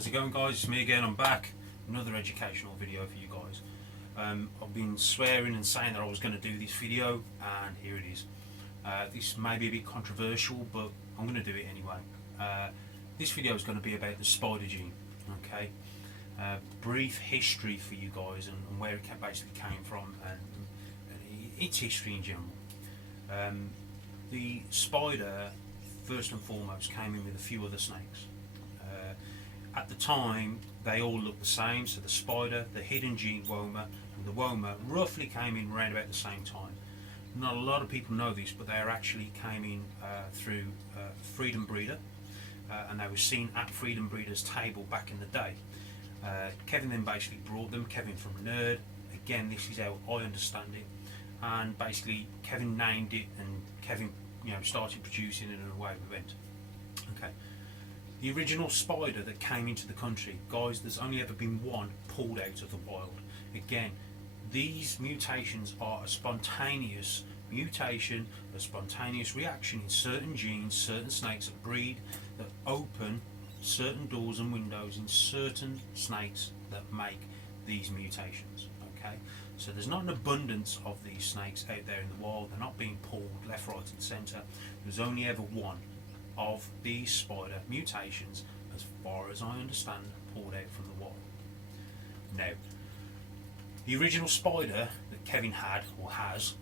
How's it going, guys? It's me again. I'm back. Another educational video for you guys. I've been swearing and saying that I was going to do this video, and here it is. This may be a bit controversial, but I'm going to do it anyway. This video is going to be about the spider gene. Okay, brief history for you guys and where it basically came from, and its history in general. The spider, first and foremost, came in with a few other snakes. At the time, they all looked the same, so the spider, the hidden gene Woma, and the Woma roughly came in around about the same time. Not a lot of people know this, but they actually came in through Freedom Breeder, and they were seen at Freedom Breeder's table back in the day. Kevin then basically brought them, Kevin from Nerd. Again, this is how I understand it, and basically Kevin named it, and Kevin, started producing it, and away we went. Okay. The original spider that came into the country, guys, there's only ever been one pulled out of the wild. Again, these mutations are a spontaneous mutation, a spontaneous reaction in certain genes, certain snakes that breed, that open certain doors and windows in certain snakes that make these mutations. Okay, so there's not an abundance of these snakes out there in the wild. They're not being pulled left, right and centre. There's only ever one of these spider mutations, as far as I understand, pulled out from the wild. Now, the original spider that Kevin had, or has,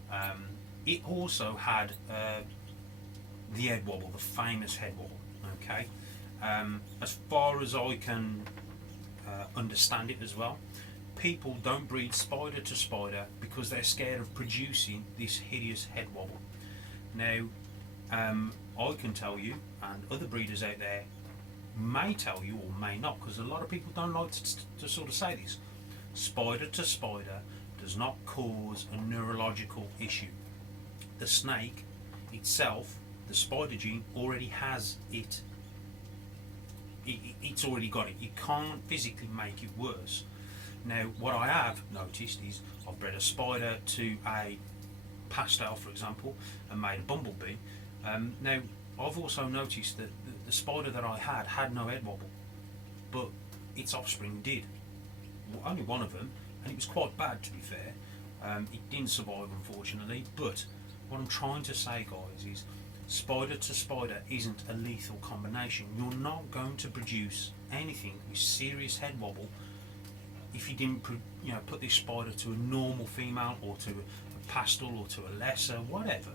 it also had the head wobble, the famous head wobble. Okay, as far as I can understand it as well, people don't breed spider to spider because they're scared of producing this hideous head wobble. Now, I can tell you, and other breeders out there may tell you or may not, because a lot of people don't like to sort of say this. Spider to spider does not cause a neurological issue. The snake itself, the spider gene, already has it. It's already got it. You can't physically make it worse. Now, what I have noticed is I've bred a spider to a pastel, for example, and made a bumblebee. Now, I've also noticed that the spider that I had no head wobble, but its offspring did. Only one of them, and it was quite bad, to be fair. It didn't survive, unfortunately, but what I'm trying to say, guys, is spider to spider isn't a lethal combination. You're not going to produce anything with serious head wobble if you didn't put this spider to a normal female, or to a pastel, or to a lesser, whatever.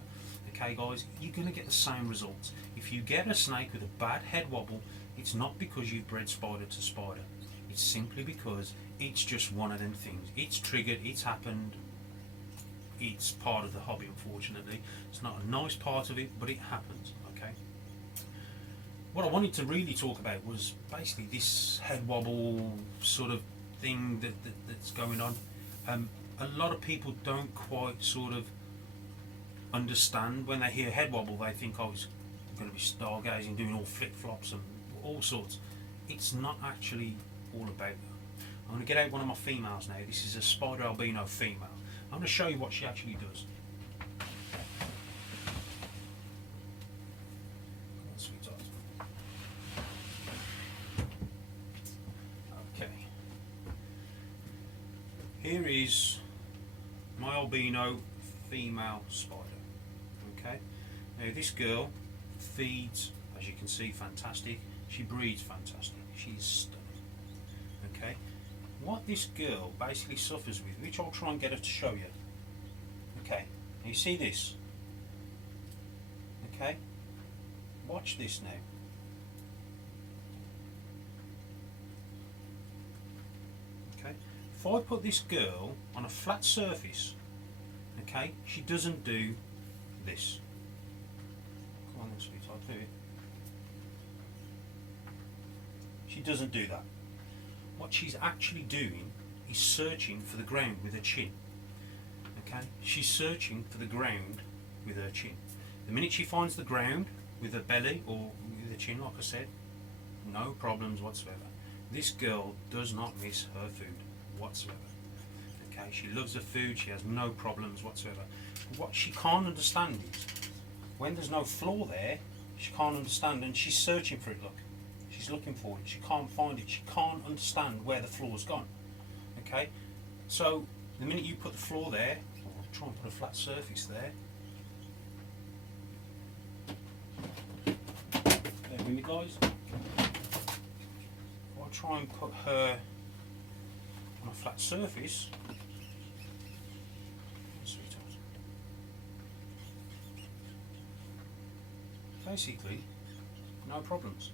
Okay, guys, you're going to get the same results. If you get a snake with a bad head wobble, it's not because you've bred spider to spider. It's simply because it's just one of them things. It's triggered, it's happened, it's part of the hobby, unfortunately. It's not a nice part of it, but it happens, okay? What I wanted to really talk about was basically this head wobble sort of thing that's going on. A lot of people don't quite sort of understand. When they hear head wobble, they think, oh, it's going to be stargazing, doing all flip-flops and all sorts. It's not actually all about that. I'm going to get out one of my females now. This is a spider albino female. I'm going to show you what she actually does. Come on, sweetheart. Okay. Here is my albino female spider. Okay. Now this girl feeds, as you can see, fantastic. She breeds fantastic. She's stunning. Okay. What this girl basically suffers with, which I'll try and get her to show you. Okay. Now you see this? Okay. Watch this now. Okay. If I put this girl on a flat surface, okay, she doesn't do this. Come on then, sweetheart, do it. She doesn't do that. What she's actually doing is searching for the ground with her chin. Okay? She's searching for the ground with her chin. The minute she finds the ground with her belly or with her chin, like I said, no problems whatsoever. This girl does not miss her food whatsoever. Okay? She loves her food, she has no problems whatsoever. What she can't understand is, when there's no floor there, she can't understand, and she's searching for it, look. She's looking for it. She can't find it. She can't understand where the floor's gone. Okay, so the minute you put the floor there, or try and put a flat surface there. There with me, guys. I'll try and put her on a flat surface. Sweetheart. Basically, no problems.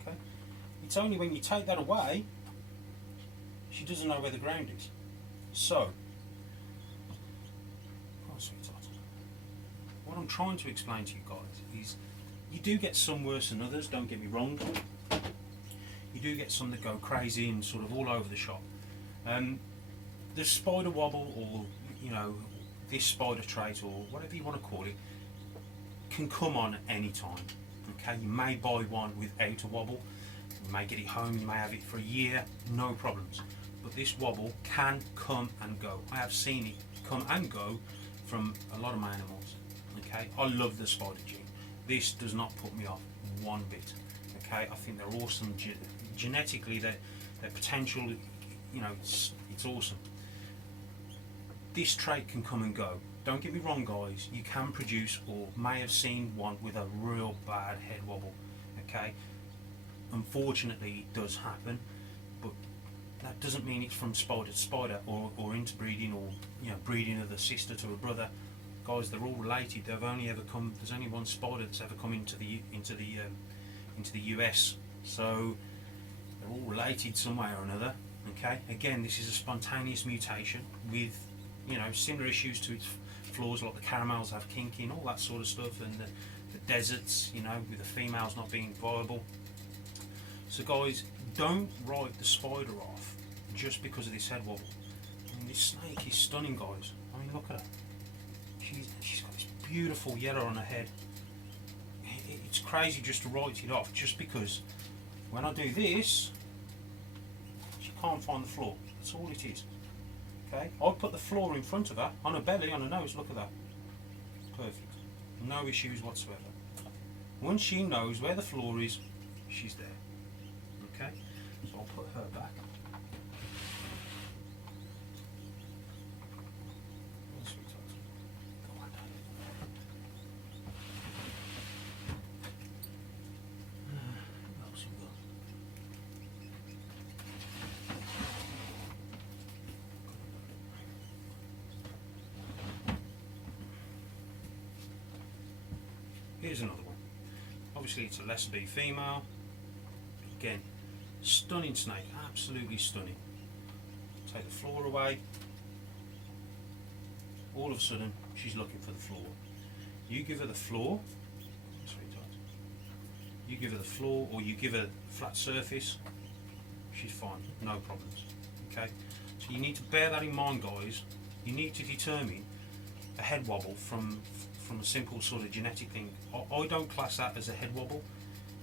Okay, it's only when you take that away, she doesn't know where the ground is. So, oh, sweetheart, what I'm trying to explain to you guys is, you do get some worse than others. Don't get me wrong. You do get some that go crazy and sort of all over the shop. The spider wobble, or this spider trait, or whatever you want to call it, can come on any time. Okay, you may buy one without a wobble. You may get it home. You may have it for a year. No problems. But this wobble can come and go. I have seen it come and go from a lot of my animals. Okay, I love the Spider Gene. This does not put me off one bit. Okay, I think they're awesome. Genetically, their potential, it's awesome. This trait can come and go. Don't get me wrong, guys. You can produce, or may have seen one with a real bad head wobble. Okay, unfortunately, it does happen, but that doesn't mean it's from spider to spider, or interbreeding, or breeding of the sister to a brother. Guys, they're all related. They've only ever come. There's only one spider that's ever come into the US. So they're all related some way or another. Okay. Again, this is a spontaneous mutation with similar issues to its flaws, like the caramels have kinking, all that sort of stuff, and the deserts, with the females not being viable. So guys, don't write the spider off just because of this head wobble. I mean, this snake is stunning, guys. I mean, look at her. She's got this beautiful yellow on her head. It's crazy just to write it off just because when I do this, she can't find the floor. That's all it is. Okay, I'll put the floor in front of her, on her belly, on her nose. Look at that. Perfect. No issues whatsoever. Once she knows where the floor is, she's there. Okay, so I'll put her back. Here's another one. Obviously it's a Lesser B female. Again, stunning snake, absolutely stunning. Take the floor away. All of a sudden, she's looking for the floor. You give her the floor, you give her the floor, or you give her a flat surface, she's fine, no problems. Okay? So you need to bear that in mind, guys. You need to determine a head wobble from a simple sort of genetic thing. I don't class that as a head wobble.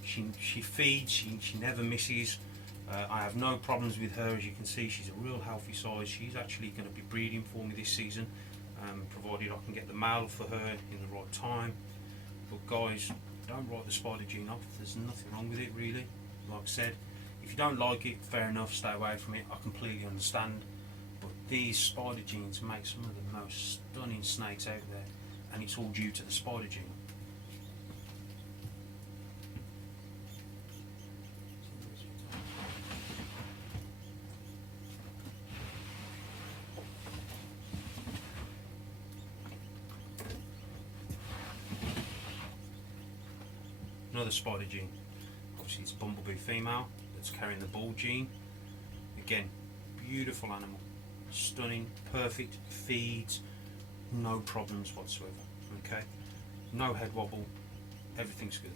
She feeds, she never misses. I have no problems with her. As you can see, she's a real healthy size. She's actually going to be breeding for me this season, provided I can get the male for her in the right time. But guys, don't write the Spider Gene off. There's nothing wrong with it, really. Like I said, if you don't like it, fair enough, stay away from it. I completely understand. But these Spider Genes make some of the most stunning snakes out there, and it's all due to the Spider Gene. Another Spider Gene. Obviously it's a bumblebee female that's carrying the ball gene. Again, beautiful animal, stunning, perfect, feeds, no problems whatsoever. Okay, no head wobble, everything's good.